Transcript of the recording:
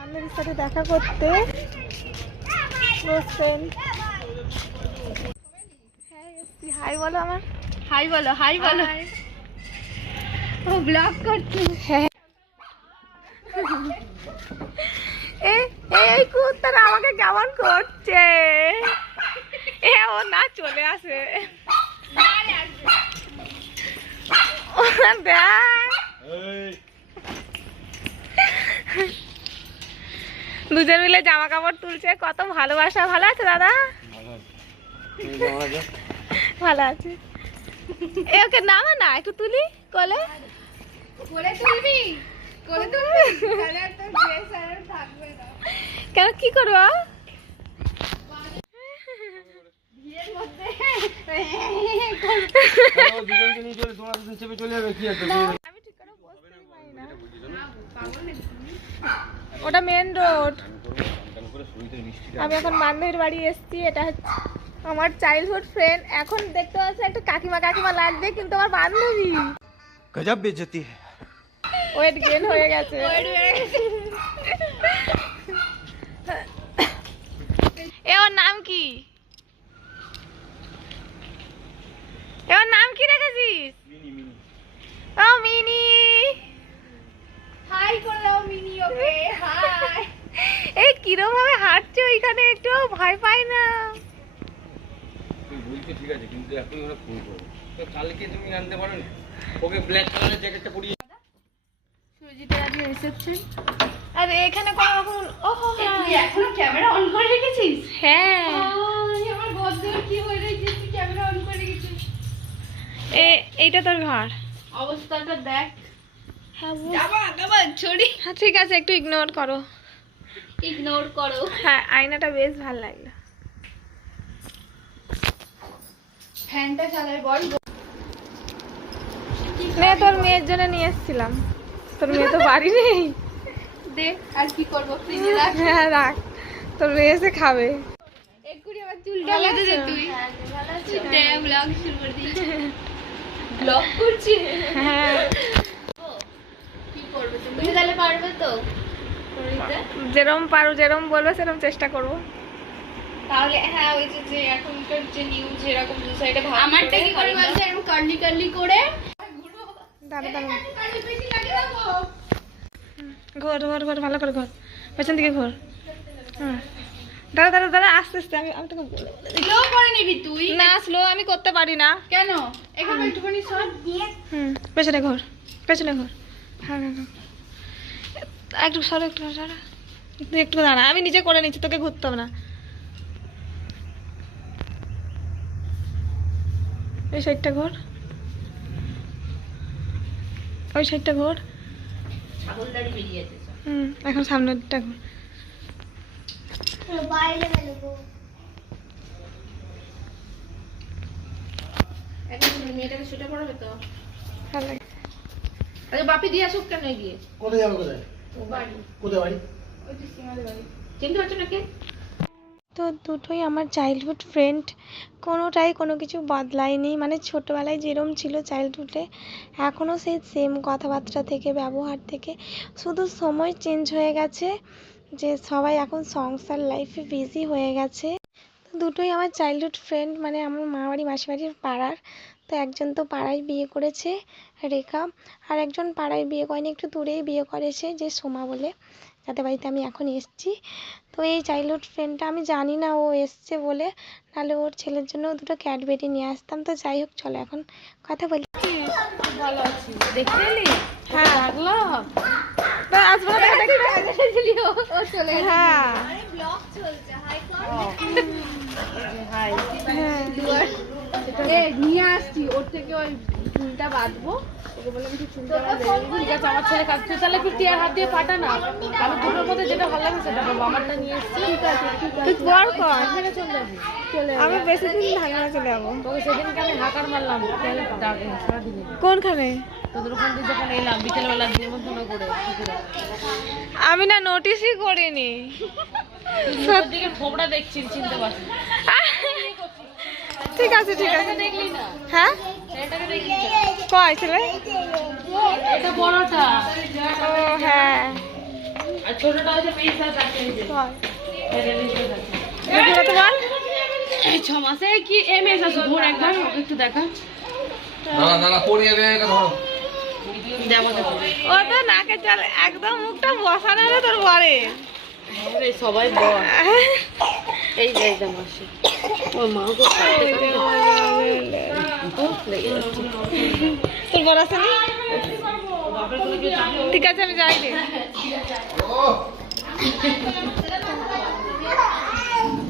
বান্ধবীর সাথে দেখা করতে। হাই বলো আমার। হাই বলো, হাই বলো। ও ব্লগ করছে। হ্যাঁ এই কুত্তারা আমাকে কেমন করছে। ও না চলে আসে। দুজন মিলে জামা কাপড় তুলছে, কত ভালোবাসা। ভালো আছে দাদা? ভালো আছে। এ ওকে নামা না, একটু তুলি কোলে। কোলে তুলবি? কোলে তুলবি? তাহলে আর তোর ড্রেস আর থাকবে না। কেন, কি করবো? বিয়ের মধ্যে ওটা মেন রোড। আমি এখন বান্ধবীর বাড়ি এসেছি। এটা হচ্ছে আমার চাইল্ডহুড ফ্রেন্ড। এখন দেখতে পাচ্ছি একটা কাকিমা কাকিমা লাগবে, কিন্তু আমার বান্ধবী। গজব বেইজ্জতি है। ওয়েট গেইন হয়ে গেছে। এ ওর নাম কি? এর নাম কি রেখেছিস? ও মিনি। হাই করে দাও মিনি ওকে। হাই। এই কিরকম ভাবে হাঁটছে ওইখানে, একটু ভয় পাই না? তুই বলছিস ঠিক আছে, কিন্তু এখন ওরা ফোন করবে তো কালকে তুমি আনতে পারো না? ওকে ব্ল্যাক কালারের জ্যাকেটটা পরিয়ে। সুরজিতের আজকে রিসেপশন। আরে এখানে কোন রকম। ওহো তুই এখনো ক্যামেরা অন করে রেখেছিস? হ্যাঁ। আমার বন্ধুর কি হয়ে রয়েছে, তুই ক্যামেরা অন করে রেখেছিস? এইটা তোর ঘর। অবস্থাটা দেখ। হ্যাঁ যাবা ছড়ি। হ্যাঁ ঠিক আছে, একটু ইগনোর করো। ইগনোর করো। হ্যাঁ আয়নাটা বেশ ভালো লাগলো। ফ্যানটা চালাই বল। নে, তোর মেয়ের জন্য নিয়ে এসেছিলাম। তোর মেয়ে তো বাড়ি নেই। দে, আর কি করবো, ফ্রিজে রাখ। হ্যাঁ রাখ, তোর মেয়ে এসে খাবে। এক্ষুনি আমার চুলটা বেঁধে দে তুই। ছুটে ব্লগ শুরু করে দিয়েছি। ব্লগ করছি। হ্যাঁ কি করবে তুমি? তাহলে পারবে তো করিতে? যেরম পারো, যেরম বলবে সেরম চেষ্টা করবো। তাহলে হ্যাঁ, ওই যে এখনকার যে নিউজ এরকম দু সাইডে ভাগ। আমারটা কি করে বলছে, এরকম কার্লি কার্লি করে দাঁড়া দাঁড়া, কার্লি বেশি লাগিয়ে দেবো। ঘর ঘর ঘর, ভালো করে ঘর, পেছন দিকে ঘর। হুম, দাঁড়া দাঁড়া দাঁড়া, আস্তে আস্তে। আমি তোকে বলে স্লো করে নিবি তুই। না, স্লো আমি করতে পারি না। কেন? এখানে একটুখানি সর দিয়ে। পেছনে ঘর, পেছনে ঘর। হ্যাঁ হ্যাঁ হ্যাঁ, একটু সরো, একটু সরো, তুই একটু দাঁড়া, আমি নিজে করে নিচ্ছি, তোকে ঘুরতে হবে না। এই সাইডটা ঘর, ওই সাইডটা ঘর। ছাগলদাড়ি বেরিয়েছে। এখন সামনেরটা ঘর। বাইরে বেরোবো। এখন মেয়েটাকে শুতে পড়াবে তো। ভালো লাগে। আরে বাপি দিয়ে আসুক কেন গিয়ে? কোথায় যাবে? কোথায় বাড়ি। কোথায় বাড়ি? ওই যে সিঙ্গাদের বাড়ি। চিনতে পারছো না কে? তো দুটোই আমার চাইল্ডহুড ফ্রেন্ড। কোনোটাই কোনো কিছু বদলায়নি, মানে ছোটোবেলায় যেরম ছিল চাইল্ডহুডে, এখনও সেই সেম কথাবার্তা থেকে, ব্যবহার থেকে, শুধু সময় চেঞ্জ হয়ে গেছে, যে সবাই এখন সংসার লাইফে বিজি হয়ে গেছে। তো দুটোই আমার চাইল্ডহুড ফ্রেন্ড, মানে আমার মা বাড়ি মাসি বাড়ির পাড়ার। তো একজন তো পাড়ায় বিয়ে করেছে, রেখা, আর একজন পাড়ায় বিয়ে করেনি, একটু দূরেই বিয়ে করেছে, যে সোমা বলে, যাদের বাড়িতে আমি এখন এসেছি। তো এই চাইল্ডহুড ফ্রেন্ডটা, আমি জানি না ও এসছে বলে, নাহলে ওর ছেলের জন্য দুটো ক্যাডবেরি নিয়ে আসতাম। তো যাই হোক, চলো এখন কথা বলি। ভালো আছি। দেখতে এলি? হ্যাঁ লাগলাম। আসবো না দেখতে। ও চলে গেছে। হ্যাঁ আরে ব্লগ চলছে। হাই কর। হাই। এ নিয়ে আসছি ওর থেকে ওই চুলটা বাঁধবো। ওকে বললাম কি চুলটা বাঁধে। ঠিক আছে, আমার ছেলে কাটছে, তাহলে কি টিয়ার হাত দিয়ে পাঠা না। আমি দুটোর মধ্যে যেটা ভালো লাগে সেটা করবো। আমারটা নিয়ে এসছি। ঠিক আছে, ঠিক আছে। তুই বল কর। এখানে চলে যাবি। চলে আমি বেশি দিন ঢাকা চলে যাবো। তোকে সেদিনকে আমি হাঁকার মারলাম। তাহলে ডাকে সারাদিনে। কোনখানে? তোদের ওখান দিয়ে যখন এলাম বিকেলবেলা নিমন্ত্রণ করে পুকুরে। আমি না নোটিসই করিনি। তোর দিকে খোবড়া দেখছিস, চিনতে পারছিস। ঠিক আছে ঠিক আছে। দেখলি না? হ্যাঁ এটাকে দেখলি না? কয় ছেলে? এটা বড়টা। ও হ্যাঁ, আর ছোটটা হচ্ছে মেয়ে সাথে তাকে নিয়ে বল। এটা নিয়ে থাকে দেখি কত বল? এই 6 মাসে কি এমএস আছে ঘোর একবার ওকে একটু দেখা না পড়ে যাবে ধরো দে আমাকে দে। ও তো নাকে চাল একদম মুখটা বসানো রে তোর বরে। আরে সবাই বল এই যে একদম আসে ওর মা তো কাটতে লেগে যাচ্ছে তোর বর আসেনি? ঠিক আছে আমি যাই রে।